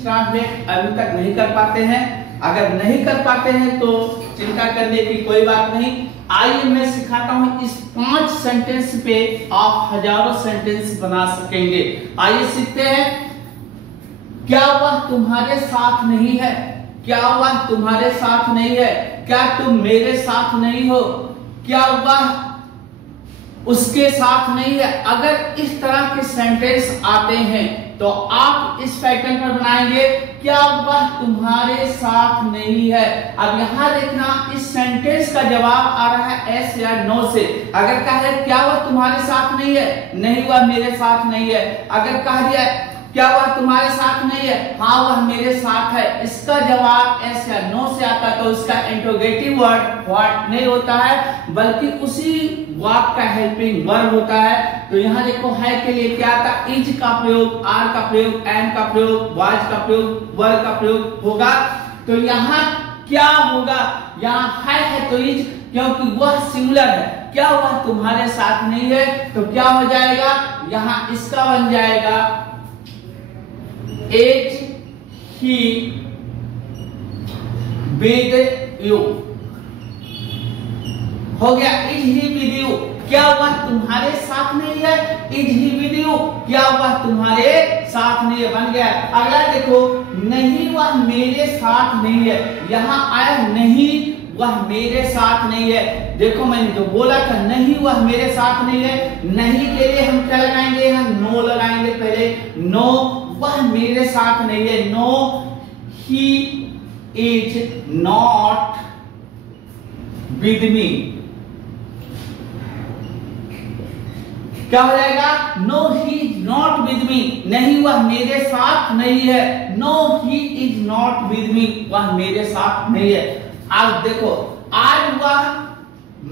English translate अभी तक नहीं कर पाते हैं। अगर नहीं कर पाते हैं तो चिंता करने की कोई बात नहीं। आइए मैं सिखाता हूं, इस 5 सेंटेंस पे आप हजारों सेंटेंस बना सकेंगे। आइए सीखते हैं। क्या वह तुम्हारे साथ नहीं है? क्या वह तुम्हारे साथ नहीं है? क्या तुम मेरे साथ नहीं हो? क्या वह उसके साथ नहीं है? अगर इस तरह के सेंटेंस आते हैं तो आप इस पैटर्न पर बनाएंगे, क्या वह तुम्हारे साथ नहीं है। अब यहां देखना, इस सेंटेंस का जवाब आ रहा है एस या नो से। अगर कहा है क्या वह तुम्हारे साथ नहीं है, नहीं वह मेरे साथ नहीं है। अगर कहा दिया क्या वह तुम्हारे साथ नहीं है, हाँ वह मेरे साथ है, इसका जवाब एस या नो से आता तो इसका इंट्रोगेटिव वर्ड व्हाट नहीं होता है, बल्कि उसी वाक्य का हेल्पिंग वर्ब होता है। तो यहाँ देखो है के लिए क्या आता, इज का प्रयोग, आर का प्रयोग, एम का प्रयोग, वाज का प्रयोग, वर का प्रयोग होगा। तो यहाँ क्या होगा, यहाँ है तो इज, क्योंकि वह सिंगुलर है। क्या वह तुम्हारे साथ नहीं है, तो क्या हो जाएगा, यहाँ इसका बन जाएगा Is he with you। हो गया Is he with you। क्या वह तुम्हारे साथ नहीं है, Is he with you। क्या वह तुम्हारे साथ नहीं है, बन गया। अगला देखो, नहीं वह मेरे साथ नहीं है। यहाँ आया नहीं वह मेरे साथ नहीं है। देखो मैंने जो बोला था नहीं वह मेरे साथ नहीं है, नहीं के लिए हम क्या लगाएंगे, यहाँ नो लगाएंगे पहले। नो वह मेरे साथ नहीं है, no he is not with me. क्या हो जाएगा, no he is not with me, नहीं वह मेरे साथ नहीं है। No he is not with me, वह मेरे साथ नहीं है। आज देखो, आज वह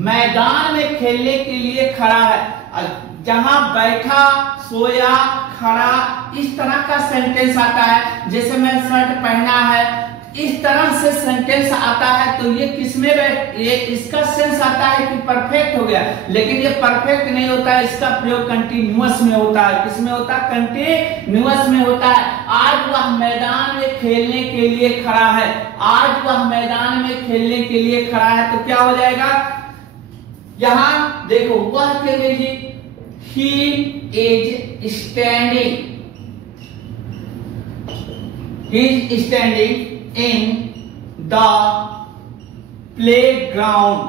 मैदान में खेलने के लिए खड़ा है। जहां बैठा, सोया, खड़ा, इस तरह का सेंटेंस आता है। जैसे मैं शर्ट पहना है, इस तरह से सेंटेंस आता है तो ये किसमें ये इसका सेंस आता है कि परफेक्ट हो गया, लेकिन ये परफेक्ट नहीं होता है। इसका प्रयोग कंटिन्यूअस में होता है। किसमें होता है, कंटिन्यूअस में होता है। आज वह मैदान में खेलने के लिए खड़ा है, आज वह मैदान में खेलने के लिए खड़ा है, तो क्या हो जाएगा, यहां देखो वह के लिए he is standing, he is standing in the playground,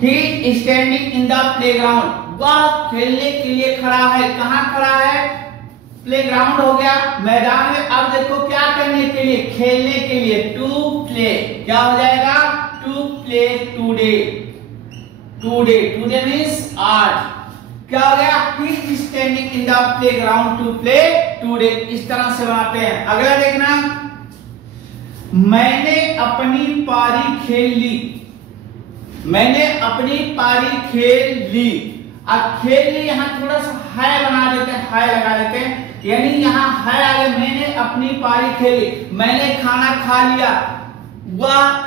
he is standing in the playground। वह खेलने के लिए खड़ा है, कहां खड़ा है, प्लेग्राउंड हो गया, मैदान में। अब देखो क्या करने के लिए, खेलने के लिए, टू प्ले, क्या हो जाएगा, to play today, today, today means आज। क्या हो गया, he is standing in the playground to play today। इस तरह से बनाते हैं। अगला देखना, मैंने अपनी पारी खेल ली, मैंने अपनी पारी खेल ली। अब खेल ली यहां थोड़ा सा है बना देते हैं, है लगा देते हैं, यानी यहाँ है आगे, मैंने अपनी पारी खेली, मैंने खाना खा लिया, वह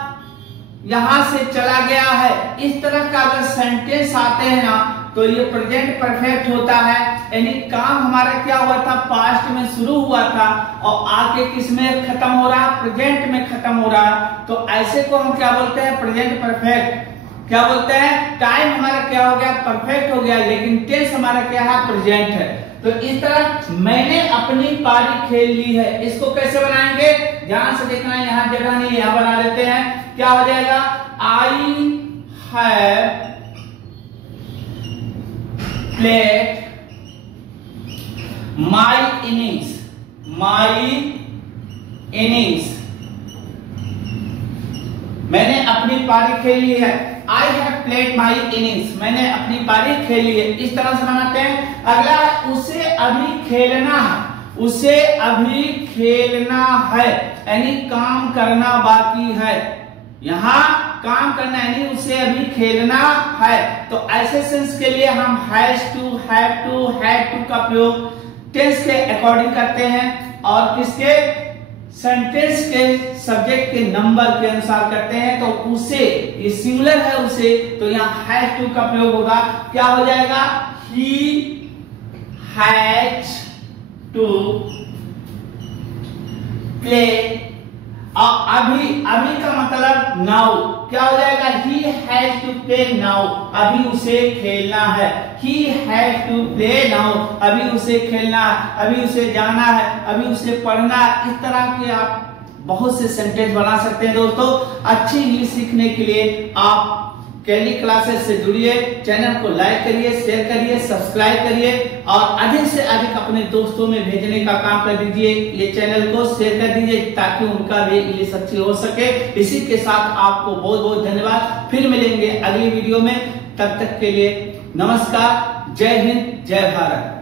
यहां से चला गया है। इस तरह का अगर सेंटेंस आते हैं ना तो ये प्रेजेंट परफेक्ट होता है, यानी काम हमारा क्या हुआ था, पास्ट में शुरू हुआ था और आके किस में खत्म हो रहा, प्रेजेंट में खत्म हो रहा। तो ऐसे को हम क्या बोलते हैं, प्रेजेंट परफेक्ट। क्या बोलते हैं, टाइम हमारा क्या हो गया, परफेक्ट हो गया, लेकिन टेंस हमारा क्या है, प्रेजेंट है। तो इस तरह मैंने अपनी पारी खेल ली है, इसको कैसे बनाएंगे, ध्यान से देखना, यहाँ जगह नहीं, यहाँ बना देते हैं। क्या हो जाएगा, I have played my innings, my innings, मैंने अपनी पारी खेल ली है। I have played my innings, मैंने अपनी पारी खेल ली है। इस तरह से बनाते हैं। अगला, उसे अभी खेलना है, उसे अभी खेलना है, यानी काम करना बाकी है। यहाँ काम करना यानी उसे अभी खेलना है। तो ऐसे सेंस के लिए हम has to, have to, had to का प्रयोग टेंस के अकॉर्डिंग करते हैं और किसके, सेंटेंस के सब्जेक्ट के नंबर के अनुसार करते हैं। तो उसे, ये सिंगुलर है उसे, तो यहाँ हैज टू का प्रयोग होगा। क्या हो जाएगा, ही हैज टू प्ले, और अभी का मतलब नाउ क्या हो जाएगा, he has to play now, अभी उसे खेलना है, he has to play now, अभी उसे खेलना है, अभी उसे जाना है, अभी उसे पढ़ना है। इस तरह के आप बहुत से सेंटेंस बना सकते हैं दोस्तों। अच्छी इंग्लिश सीखने के लिए आप कैली क्लासेस से जुड़िए, चैनल को लाइक करिए, शेयर करिए, सब्सक्राइब करिए और अधिक से अधिक अपने दोस्तों में भेजने का काम कर दीजिए। ये चैनल को शेयर कर दीजिए ताकि उनका भी इंग्लिश अच्छी हो सके। इसी के साथ आपको बहुत बहुत धन्यवाद। फिर मिलेंगे अगली वीडियो में, तब तक के लिए नमस्कार। जय हिंद, जय भारत।